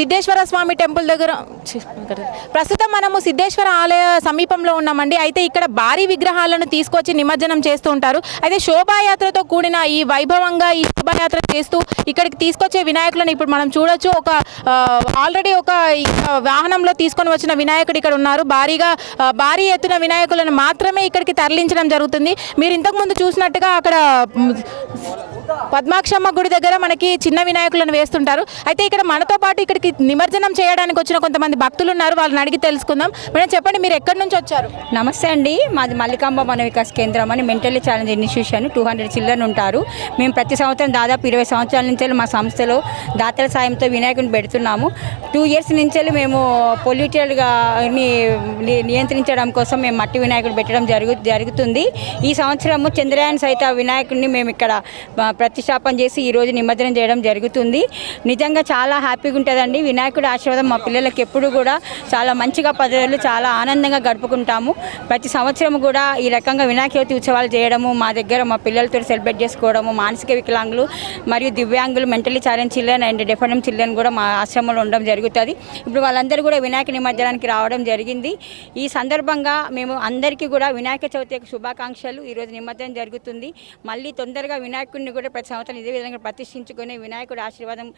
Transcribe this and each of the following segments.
సిద్ధేశ్వర స్వామి temple దగ్గర ప్రస్తుతం మనము సిద్ధేశ్వర ఆలయ సమీపంలో ఉన్నామండి. అయితే ఇక్కడ భారీ విగ్రహాలను తీసుకొచ్చి నిమజ్జనం చేస్తూ ఉంటారు. అయితే శోభాయాత్రతో కూడిన ఈ వైభవంగా ఈ శోభాయాత్ర చేస్తూ ఇక్కడికి తీసుకొచ్చే వినాయకులను ఇప్పుడు మనం చూడొచ్చు. ఆల్రెడీ ఒక వాహనంలో తీసుకొని వచ్చిన వినాయకుడు ఇక్కడ ఉన్నారు. భారీ ఎత్తున వినాయకులను మాత్రమే ఇక్కడికి తరలించడం జరుగుతుంది. మీరు ఇంతకుముందు చూసినట్టుగా అక్కడ పద్మాక్షమ్మ గుడి దగ్గర మనకి చిన్న వినాయకులను వేస్తుంటారు. అయితే ఇక్కడ మనతో పాటు ఇక్కడికి నిమజ్జనం చేయడానికి వచ్చిన కొంతమంది భక్తులు ఉన్నారు. వాళ్ళని అడిగి తెలుసుకుందాం. మేడం చెప్పండి, మీరు ఎక్కడి నుంచి వచ్చారు? నమస్తే అండి, మాది మల్లికాంబ మన వికాస్ కేంద్రం అని మెంటల్లీ ఛాలెంజ్ ఇన్స్టిట్యూషన్. 200 చిల్డ్రన్ ఉంటారు. మేము ప్రతి సంవత్సరం దాదాపు 20 సంవత్సరాల నుంచి మా సంస్థలో దాతల సాయంతో వినాయకుడిని పెడుతున్నాము. 2 ఇయర్స్ నుంచి మేము పొల్యూటెడ్గా నియంత్రించడం కోసం మేము మట్టి వినాయకుడు పెట్టడం జరుగుతుంది. ఈ సంవత్సరము చంద్రయాన్ సహిత వినాయకుడిని మేము ఇక్కడ ప్రతిష్టాపన చేసి ఈరోజు నిమజ్జనం చేయడం జరుగుతుంది. నిజంగా చాలా హ్యాపీగా ఉంటుందండి. వినాయకుడి ఆశీర్వాదం మా పిల్లలకి ఎప్పుడు కూడా చాలా మంచిగా 10 రోజులు చాలా ఆనందంగా గడుపుకుంటాము. ప్రతి సంవత్సరం కూడా ఈ రకంగా వినాయక చవితి ఉత్సవాలు చేయడము, మా దగ్గర మా పిల్లలతో సెలబ్రేట్ చేసుకోవడము, మానసిక వికలాంగులు మరియు దివ్యాంగులు, mentally challenge children and defendant children కూడా మా ఆశ్రమంలో ఉండడం జరుగుతుంది. ఇప్పుడు వాళ్ళందరూ కూడా వినాయక నిమజ్జనానికి రావడం జరిగింది. ఈ సందర్భంగా మేము అందరికీ కూడా వినాయక చవితి యొక్క శుభాకాంక్షలు. ఈరోజు నిమజ్జనం జరుగుతుంది. మళ్ళీ తొందరగా వినాయకుడిని కూడా ప్రతి సంవత్సరం ఇదే విధంగా ప్రతిష్ఠించుకొని వినాయకుడి ఆశీర్వాదం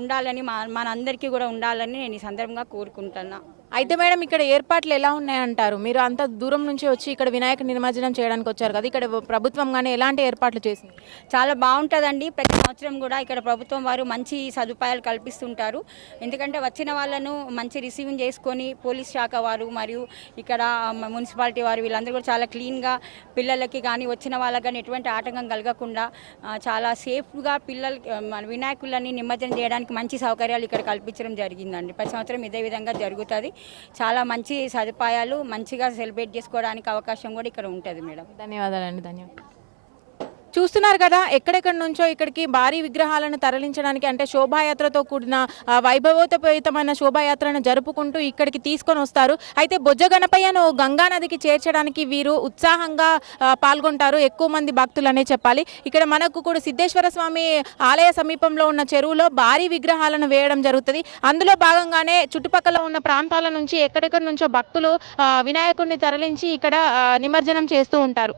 ఉండాలని మనందరికీ కూడా ఉండాలని నేను ఈ సందర్భంగా కోరుకుంటున్నా. అయితే మేడం, ఇక్కడ ఏర్పాట్లు ఎలా ఉన్నాయంటారు? మీరు అంత దూరం నుంచి వచ్చి ఇక్కడ వినాయక నిమజ్జనం చేయడానికి వచ్చారు కదా, ఇక్కడ ప్రభుత్వం కానీ ఎలాంటి ఏర్పాట్లు చేసింది? చాలా బాగుంటుందండి. ప్రతి సంవత్సరం కూడా ఇక్కడ ప్రభుత్వం వారు మంచి సదుపాయాలు కల్పిస్తుంటారు. ఎందుకంటే వచ్చిన వాళ్ళను మంచి రిసీవింగ్ చేసుకొని పోలీస్ శాఖ వారు మరియు ఇక్కడ మున్సిపాలిటీ వారు వీళ్ళందరూ కూడా చాలా క్లీన్గా పిల్లలకి కానీ వచ్చిన వాళ్ళకి కానీ ఎటువంటి ఆటంకం కలగకుండా చాలా సేఫ్గా వినాయకులని నిమజ్జనం చేయడానికి మంచి సౌకర్యాలు ఇక్కడ కల్పించడం జరిగిందండి. ప్రతి సంవత్సరం ఇదే విధంగా జరుగుతుంది. చాలా మంచి సదుపాయాలు, మంచిగా సెలబ్రేట్ చేసుకోవడానికి అవకాశం కూడా ఇక్కడ ఉంటుంది మేడం. ధన్యవాదాలండి. ధన్యవాదాలు. చూస్తున్నారు కదా, ఎక్కడెక్కడి నుంచో ఇక్కడికి భారీ విగ్రహాలను తరలించడానికి, అంటే శోభాయాత్రతో కూడిన వైభవోపేతమైన శోభాయాత్రను జరుపుకుంటూ ఇక్కడికి తీసుకొని వస్తారు. అయితే బొజ్జ గణపయ్యను గంగా నదికి చేర్చడానికి వీరు ఉత్సాహంగా పాల్గొంటారు. ఎక్కువ మంది భక్తులు అనే చెప్పాలి. ఇక్కడ మనకు కూడా సిద్ధేశ్వర స్వామి ఆలయ సమీపంలో ఉన్న చెరువులో భారీ విగ్రహాలను వేయడం జరుగుతుంది. అందులో భాగంగానే చుట్టుపక్కల ఉన్న ప్రాంతాల నుంచి ఎక్కడెక్కడి నుంచో భక్తులు వినాయకుడిని తరలించి ఇక్కడ నిమజ్జనం చేస్తూ ఉంటారు.